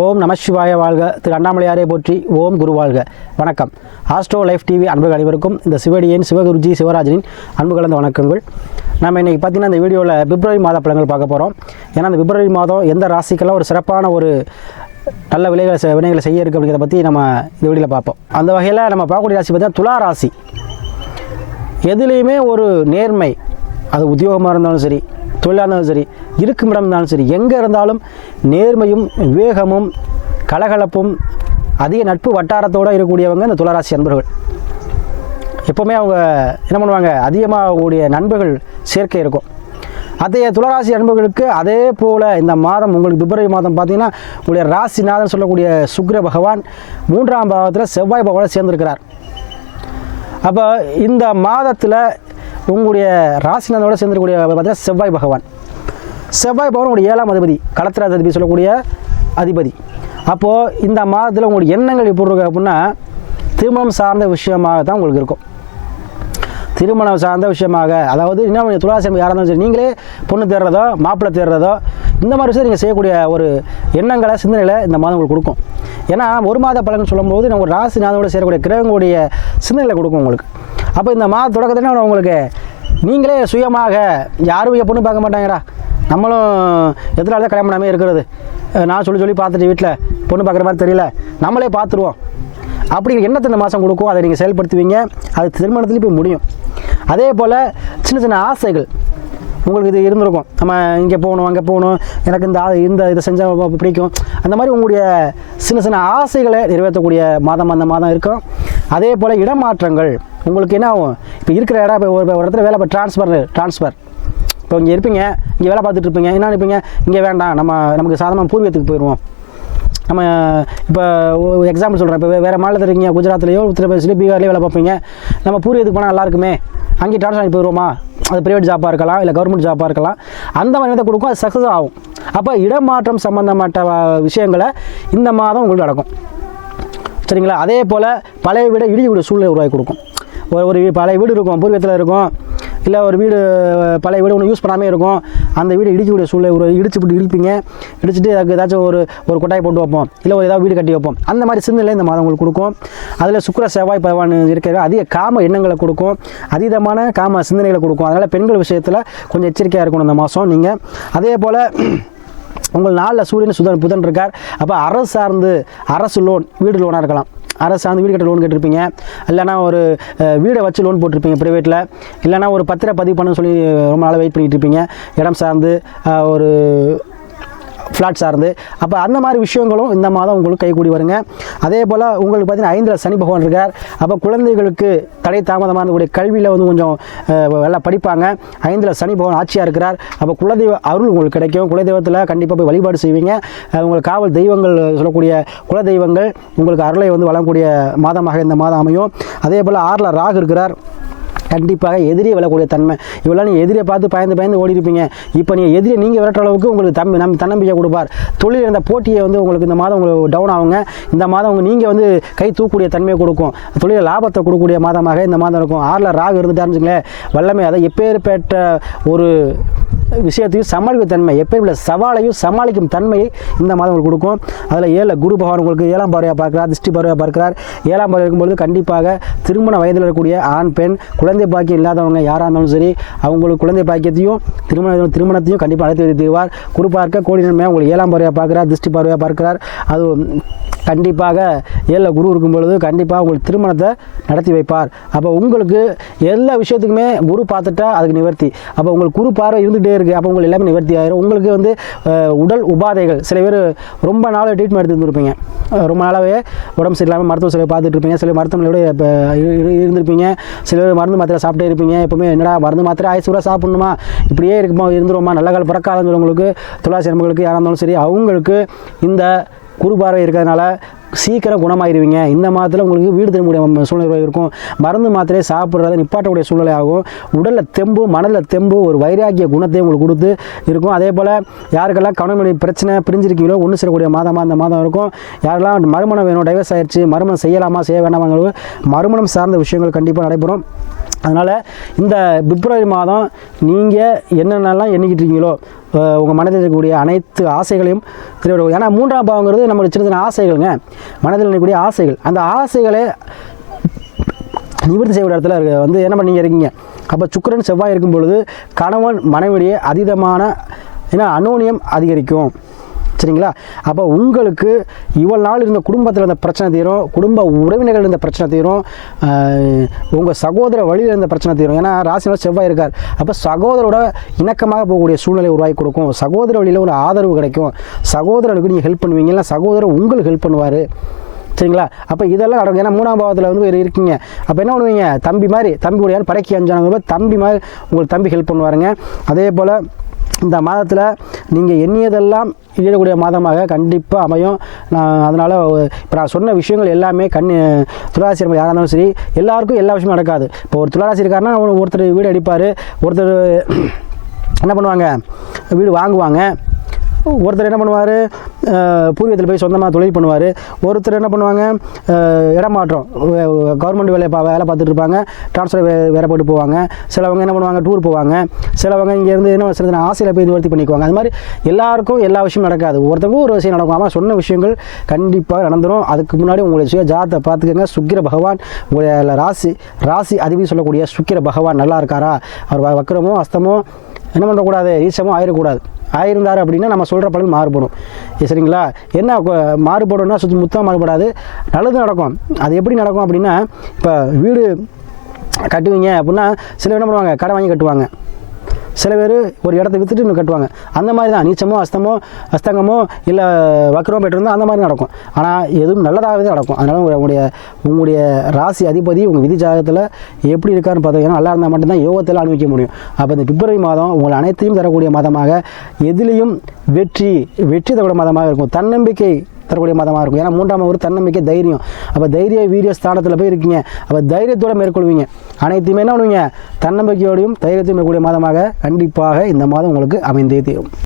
ஓம் நமசிவாய வாழ்க. திரு அண்ணாமலையாரே போற்றி ஓம் குரு வாழ்க. வணக்கம். ஆஸ்ட்ரோ லைஃப் டிவி அன்புகள் அனைவருக்கும் இந்த சிவடியின் சிவகுருஜி சிவராஜனின் அன்பு கலந்த வணக்கங்கள். நம்ம இன்றைக்கி பார்த்தீங்கன்னா இந்த வீடியோவில் பிப்ரவரி மாத பழங்கள் பார்க்க போகிறோம் ஏன்னா இந்த பிப்ரவரி மாதம் எந்த ராசிக்கெல்லாம் ஒரு சிறப்பான ஒரு நல்ல விலைகளை வினைகளை செய்ய இருக்குது அப்படிங்கிறத பற்றி நம்ம இந்த வீடியோவில் பார்ப்போம். அந்த வகையில் நம்ம பார்க்கக்கூடிய ராசி பார்த்தீங்கன்னா துலா ராசி. எதுலேயுமே ஒரு நேர்மை அது உத்தியோகமாக இருந்தாலும் சரி தொழிலாக இருந்தாலும் சரி இருக்கும் இடம் இருந்தாலும் சரி எங்கே இருந்தாலும் நேர்மையும் விவேகமும் கலகலப்பும் அதிக நட்பு வட்டாரத்தோடு இருக்கக்கூடியவங்க இந்த துளராசி அன்பர்கள். எப்போவுமே அவங்க என்ன பண்ணுவாங்க? அதிகமாக கூடிய நண்பர்கள் சேர்க்கை இருக்கும். அதைய துளராசி அன்பர்களுக்கு அதே போல் இந்த மாதம் உங்களுக்கு பிப்ரவரி மாதம் பார்த்தீங்கன்னா உங்களுடைய ராசிநாதன் சொல்லக்கூடிய சுக்ர பகவான் மூன்றாம் பாவத்தில் செவ்வாய் பகவானை சேர்ந்திருக்கிறார். அப்போ இந்த மாதத்தில் உங்களுடைய ராசிநாதனோட சேர்ந்துக்கூடிய பார்த்தீங்கன்னா செவ்வாய் பகவான். செவ்வாய் பகவான் உங்களுடைய ஏழாம் அதிபதி களத்திராதிபதி சொல்லக்கூடிய அதிபதி. அப்போது இந்த மாதத்தில் உங்களுடைய எண்ணங்கள் எப்படி இருக்கு அப்படின்னா திருமணம் சார்ந்த விஷயமாக தான் உங்களுக்கு இருக்கும். திருமணம் சார்ந்த விஷயமாக அதாவது என்ன துளாசி யாராக இருந்தாலும் சரி நீங்களே பொண்ணு தேடுறதோ மாப்பிள்ளை தேடுறதோ இந்த மாதிரி விஷயம் நீங்கள் செய்யக்கூடிய ஒரு எண்ணங்களை சிந்தனைகளை இந்த மாதம் உங்களுக்கு கொடுக்கும். ஏன்னா ஒரு மாத பலன் சொல்லும்போது நம்ம ராசி நாதோடு சேரக்கூடிய கிரகங்களுடைய சிந்தனைகளை கொடுக்கும் உங்களுக்கு. அப்போ இந்த மாத தொடக்கத்தில் உங்களுக்கு நீங்களே சுயமாக யாரும் என் பொண்ணு பார்க்க மாட்டாங்கடா. நம்மளும் எதனால தான் கல்யாணம் பண்ணாமே இருக்கிறது. நான் சொல்லி சொல்லி பார்த்துட்டு வீட்டில் பொண்ணு பார்க்குற மாதிரி தெரியல. நம்மளே பார்த்துருவோம். அப்படிங்கிற எண்ணத்தை இந்த மாதம் கொடுக்கும்? அதை நீங்கள் செயல்படுத்துவீங்க. அது திருமணத்துலேயும் போய் முடியும். அதே போல் சின்ன சின்ன ஆசைகள். உங்களுக்கு இது இருந்திருக்கும். நம்ம இங்கே போகணும் அங்கே போகணும். எனக்கு இந்த இந்த இதை செஞ்சால் பிடிக்கும். அந்த மாதிரி உங்களுடைய சின்ன சின்ன ஆசைகளை நிறைவேற்றக்கூடிய மாதம் அந்த மாதம் இருக்கும். அதே போல் இடமாற்றங்கள். உங்களுக்கு என்ன ஆகும்? இப்போ இருக்கிற இடம் இப்போ ஒரு இடத்துல வேலை இப்போ ட்ரான்ஸ்ஃபர் ட்ரான்ஸ்ஃபர் இப்போ இங்கே இருப்பீங்க இங்கே வேலை பார்த்துட்டு இருப்பீங்க என்ன நினைப்பீங்க? இங்கே வேண்டாம் நம்ம நமக்கு சாதமாக பூர்வீகத்துக்கு போயிடுவோம் நம்ம இப்போ எக்ஸாம்பிள் சொல்கிறேன் இப்போ வேறு மாநிலத்தில் இருக்கீங்க குஜராத்லேயோ உத்தரப்பிரதேசிலையோ பீகார்லேயோ வேலை பார்ப்பீங்க. நம்ம பூர்வீகத்துக்கு போனால் நல்லா அங்கே அங்கேயே ட்ரான்ஸ்ஃபர் ஆகி போயிடுவோமா அது ப்ரைவேட் ஜாப்பாக இருக்கலாம் இல்லை கவர்மெண்ட் ஜாப்பாக இருக்கலாம். அந்த மாதிரி இடத்தை கொடுக்கும் அது சக்ஸஸ் ஆகும். அப்போ இடமாற்றம் சம்மந்தப்பட்ட விஷயங்களை இந்த மாதம் உங்களுக்கு நடக்கும். சரிங்களா? அதே போல் பழைய வீடை இடிய வீடு சூழ்நிலை உருவாக்கி கொடுக்கும். ஒரு ஒரு பழைய வீடு இருக்கும் பூர்வீகத்தில் இருக்கும் இல்லை ஒரு வீடு பழைய வீடு ஒன்று யூஸ் பண்ணாமே இருக்கும் அந்த வீடு இடிக்கக்கூடிய சூழ்நிலை ஒரு இடிச்சு விட்டு இடிப்பீங்க. இடிச்சுட்டு அதுக்கு ஏதாச்சும் ஒரு ஒரு கொட்டாய் போட்டு வைப்போம் இல்லை ஒரு ஏதாவது வீடு கட்டி வைப்போம். அந்த மாதிரி சிந்தனை இந்த மாதம் உங்களுக்கு கொடுக்கும். அதில் சுக்கிர செவ்வாய் பகவான் இருக்கிற அதிக காம எண்ணங்களை கொடுக்கும். அதீதமான காம சிந்தனைகளை கொடுக்கும். அதனால் பெண்கள் விஷயத்தில் கொஞ்சம் எச்சரிக்கையாக இருக்கணும் இந்த மாதம் நீங்கள் அதே போல் உங்கள் நாளில் சூரியன் சுதன் புதன் இருக்கார். அப்போ அரசு சார்ந்து அரசு லோன் வீடு லோனாக இருக்கலாம். அரசு சார்ந்து வீடு கட்ட லோன் கேட்டிருப்பீங்க. இல்லைனா ஒரு வீடை வச்சு லோன் போட்டிருப்பீங்க ப்ரைவேட்டில் இல்லைனா ஒரு பத்திர பதிவு பண்ண சொல்லி ரொம்ப நாளாக வெயிட் பண்ணிகிட்டு இருப்பீங்க. இடம் சார்ந்து ஒரு ஃப்ளாட் சார்ந்து. அப்போ அந்த மாதிரி விஷயங்களும் இந்த மாதம் உங்களுக்கு கைகூடி வருங்க. அதே போல் உங்களுக்கு பார்த்தீங்கன்னா ஐந்தில் சனி பகவான் இருக்கார். அப்போ குழந்தைகளுக்கு தடை தாமதமாக இருக்கக்கூடிய கல்வியில் வந்து கொஞ்சம் நல்லா படிப்பாங்க. ஐந்தில் சனி பகவான் ஆட்சியாக இருக்கிறார். அப்போ குலதெய்வ அருள் உங்களுக்கு கிடைக்கும். குலதெய்வத்தில் கண்டிப்பாக போய் வழிபாடு செய்வீங்க. உங்களுக்கு காவல் தெய்வங்கள் சொல்லக்கூடிய குலதெய்வங்கள் உங்களுக்கு அருளை வந்து வழங்கக்கூடிய மாதமாக இந்த மாதம் அமையும். அதே போல் ஆறில் ராகு இருக்கிறார். கண்டிப்பாக எதிரியை விழக்கூடிய தன்மை. இவ்வளோ நீங்கள் எதிரியை பார்த்து பயந்து பயந்து ஓடி இருப்பீங்க இப்போ நீங்கள் எதிரியை நீங்கள் விரட்டுற அளவுக்கு உங்களுக்கு தம்பி நம் தன்னம்பிக்கை கொடுப்பார். தொழில் இருந்த போட்டியை வந்து உங்களுக்கு இந்த மாதம் உங்களுக்கு டவுன் ஆகுங்க. இந்த மாதம் உங்கள் நீங்கள் வந்து கை தூக்கக்கூடிய தன்மையை கொடுக்கும். தொழில் லாபத்தை கொடுக்கக்கூடிய மாதமாக இந்த மாதம் இருக்கும். ஆறில் ராகு இருந்துட்டாருச்சுங்களேன் வல்லமை அதை எப்பேற்பட்ட ஒரு விஷயத்தையும் சமாளிக்கும் தன்மை எப்பேற்பட்ட சவாலையும் சமாளிக்கும் தன்மையை இந்த மாதம் உங்களுக்கு கொடுக்கும். அதில் ஏழில் குரு பகவான் உங்களுக்கு ஏழாம் பார்வையாக பார்க்கிறார் திருஷ்டி பார்வையாக பார்க்கிறார். ஏழாம் பார்வை இருக்கும்பொழுது கண்டிப்பாக திருமண வயதில் இருக்கக்கூடிய ஆண் பெண் குழந்தை பாக்கியம் இல்லாதவங்க யாராக இருந்தாலும் சரி அவங்களுக்கு குழந்தை பாக்கியத்தையும் திருமண திருமணத்தையும் கண்டிப்பாக அழைத்து வைத்துவார் குரு பார்க்க கோடி நன்மையாக உங்களுக்கு ஏழாம் பார்வையாக பார்க்கிறார் திருஷ்டி பார்வையாக பார்க்கிறார். அது கண்டிப்பாக ஏழில் குரு இருக்கும் பொழுது கண்டிப்பாக உங்களுக்கு திருமணத்தை நடத்தி வைப்பார். அப்போ உங்களுக்கு எல்லா விஷயத்துக்குமே குரு பார்த்துட்டா அதுக்கு நிவர்த்தி. அப்போ உங்களுக்கு குரு பார்வை இருந்துகிட்டே இருக்குது அப்போ உங்களுக்கு எல்லாமே நிவர்த்தி ஆயிரும். உங்களுக்கு வந்து உடல் உபாதைகள் சில பேர் ரொம்ப நாள் ட்ரீட்மெண்ட் எடுத்து இருந்திருப்பீங்க ரொம்ப நாளாகவே உடம்பு சரியில்லாமல் மருத்துவ செலவு பார்த்துட்டு இருப்பீங்க சில மருத்துவமனையோட இப்போ இருந்திருப்பீங்க. சில பேர் மருந்து மாத்திரை சாப்பிட்டே இருப்பீங்க. எப்போவுமே என்னடா மருந்து மாத்திரை ஆயுசூராக சாப்பிட்ணுமா? இப்படியே இருக்குமா இருந்துருமா நல்ல கால் பிறக்காதவங்களுக்கு துளாசி யாராக இருந்தாலும் சரி அவங்களுக்கு இந்த குரு பார்வை இருக்கிறதுனால சீக்கிரம் குணமாயிருவீங்க. இந்த மாதத்தில் உங்களுக்கு வீடு திரும்பக்கூடிய சூழ்நிலை இருக்கும். மருந்து மாத்திரையை சாப்பிட்றத நிப்பாட்டக்கூடிய சூழ்நிலை ஆகும். உடலில் தெம்பு மனதில் தெம்பு ஒரு வைராக்கிய குணத்தை உங்களுக்கு கொடுத்து இருக்கும். அதே போல் யாருக்கெல்லாம் கணவன் பிரச்சனை பிரிஞ்சிருக்கீங்களோ ஒன்று சேரக்கூடிய மாதமாக அந்த மாதம் இருக்கும். யாரெல்லாம் மறுமணம் வேணும் டைவர்ஸ் ஆயிடுச்சு மறுமணம் செய்யலாமா செய்ய வேண்டாமாங்கிறது மறுமணம் சார்ந்த விஷயங்கள் கண்டிப்பாக நடைபெறும். அதனால் இந்த பிப்ரவரி மாதம் நீங்கள் என்னென்னலாம் எண்ணிக்கிட்டு இருக்கீங்களோ உங்கள் மனதில் இருக்கக்கூடிய அனைத்து ஆசைகளையும் நிறைவேறும் ஏன்னா மூன்றாம் பாவங்கிறது நம்மளுக்கு சின்ன சின்ன ஆசைகள்ங்க. மனதில் இருக்கக்கூடிய ஆசைகள். அந்த ஆசைகளை நிவர்த்தி செய்ய இடத்துல இருக்க வந்து என்ன பண்ணீங்க இருக்கீங்க. அப்போ சுக்கரன் செவ்வாய் இருக்கும் பொழுது கணவன் மனைவிடையே அதீதமான ஏன்னா அனோனியம் அதிகரிக்கும். சரிங்களா? அப்போ உங்களுக்கு இவ்வளவு நாள் இருந்த குடும்பத்தில் இருந்த பிரச்சனை தீரும் குடும்ப உறவினர்கள் இருந்த பிரச்சனை தீரும் உங்கள் சகோதர வழியில் இருந்த பிரச்சனை தீரும். ஏன்னா ராசியில் செவ்வாய் இருக்கார். அப்போ சகோதரோட இணக்கமாக போகக்கூடிய சூழ்நிலை உருவாக்கி கொடுக்கும். சகோதர வழியில் ஒரு ஆதரவு கிடைக்கும். சகோதரர்களுக்கு நீங்கள் ஹெல்ப் பண்ணுவீங்க. இல்லை சகோதரர் உங்களுக்கு ஹெல்ப் பண்ணுவார். சரிங்களா? அப்போ இதெல்லாம் நடக்கும். ஏன்னா மூணாம் பாவத்தில் வந்து வேறு இருக்கீங்க. அப்போ என்ன பண்ணுவீங்க? தம்பி மாதிரி தம்பி உடையார் படைக்கி அஞ்சானவங்க தம்பி மாதிரி உங்களுக்கு தம்பி ஹெல்ப் பண்ணுவாருங்க. அதே போல் இந்த மாதத்தில் நீங்கள் எண்ணியதெல்லாம் ஈழக்கூடிய மாதமாக கண்டிப்பாக அமையும். நான் அதனால் இப்போ நான் சொன்ன விஷயங்கள் எல்லாமே கண் துளாராசி யாராக இருந்தாலும் சரி எல்லாருக்கும் எல்லா விஷயமும் நடக்காது. இப்போ ஒரு துளாராசி இருக்காருன்னா ஒருத்தர் வீடு அடிப்பார் ஒருத்தர் என்ன பண்ணுவாங்க? வீடு வாங்குவாங்க. ஒருத்தர் என்ன பண்ணுவார்? பூர்வீகத்தில் போய் சொந்தமாக தொழில் பண்ணுவார். ஒருத்தர் என்ன பண்ணுவாங்க? இடமாற்றம் கவர்மெண்ட் வேலை பா வேலை பார்த்துட்டு இருப்பாங்க. ட்ரான்ஸ்ஃபர் வே வேலை போட்டு போவாங்க. சிலவங்க என்ன பண்ணுவாங்க? டூர் போவாங்க. சிலவங்க இங்கேருந்து என்ன சில ஆசையில் போய் நிவர்த்தி பண்ணிக்குவாங்க. அது மாதிரி எல்லாருக்கும் எல்லா விஷயமும் நடக்காது. ஒருத்தருக்கும் ஒரு விஷயம் நடக்கும். ஆனால் சொன்ன விஷயங்கள் கண்டிப்பாக நடந்துடும் அதுக்கு முன்னாடி உங்களுடைய சுய ஜாதத்தை பார்த்துக்கோங்க. சுக்கிர பகவான் உங்களுடைய ராசி ராசி அதிபதி சொல்லக்கூடிய சுக்கிர பகவான் நல்லா இருக்காரா? அவர் வ- அஸ்தமோ என்ன பண்ணக்கூடாது? ஈசமோ ஆயிடக்கூடாது ஆயிருந்தார் அப்படின்னா நம்ம சொல்கிற பலன் மாறுபடும். சரிங்களா? என்ன மாறுபடும்னா சுற்றி முத்தம் மாறுபடாது. நல்லது நடக்கும். அது எப்படி நடக்கும் அப்படின்னா இப்போ வீடு கட்டுவீங்க அப்படின்னா சில என்ன பண்ணுவாங்க? கடை வாங்கி கட்டுவாங்க. சில பேர் ஒரு இடத்த விற்றுட்டு இன்னும் கட்டுவாங்க. அந்த மாதிரி தான். நீச்சமோ அஸ்தமோ அஸ்தங்கமோ இல்லை வக்கரமோ பெற்றிருந்தா அந்த மாதிரி நடக்கும். ஆனால் எதுவும் நல்லதாகவே நடக்கும். அதனால் உங்களுடைய உங்களுடைய ராசி அதிபதி உங்கள் விதி ஜாதகத்தில் எப்படி இருக்காருன்னு பார்த்தீங்கன்னா நல்லா இருந்தால் மட்டும்தான் யோகத்தில் அனுபவிக்க முடியும். அப்போ இந்த பிப்ரவரி மாதம் உங்கள் அனைத்தையும் தரக்கூடிய மாதமாக எதிலையும் வெற்றி வெற்றி தரக்கூடிய மாதமாக இருக்கும். தன்னம்பிக்கை தரக்கூடிய மதமாக இருக்கும். ஏன்னா மூன்றாம் ஒரு தன்னம்பிக்கை தைரியம். அப்போ தைரிய வீரிய ஸ்தானத்தில் போய் இருக்கீங்க. அப்போ தைரியத்தோட மேற்கொள்வீங்க. அனைத்தையுமே என்ன பண்ணுவீங்க? தன்னம்பிக்கையோடையும் தைரியத்தையும் மேற்கொள்ளக்கூடிய மாதமாக கண்டிப்பாக இந்த மாதம் உங்களுக்கு அமைந்தே தீரும்.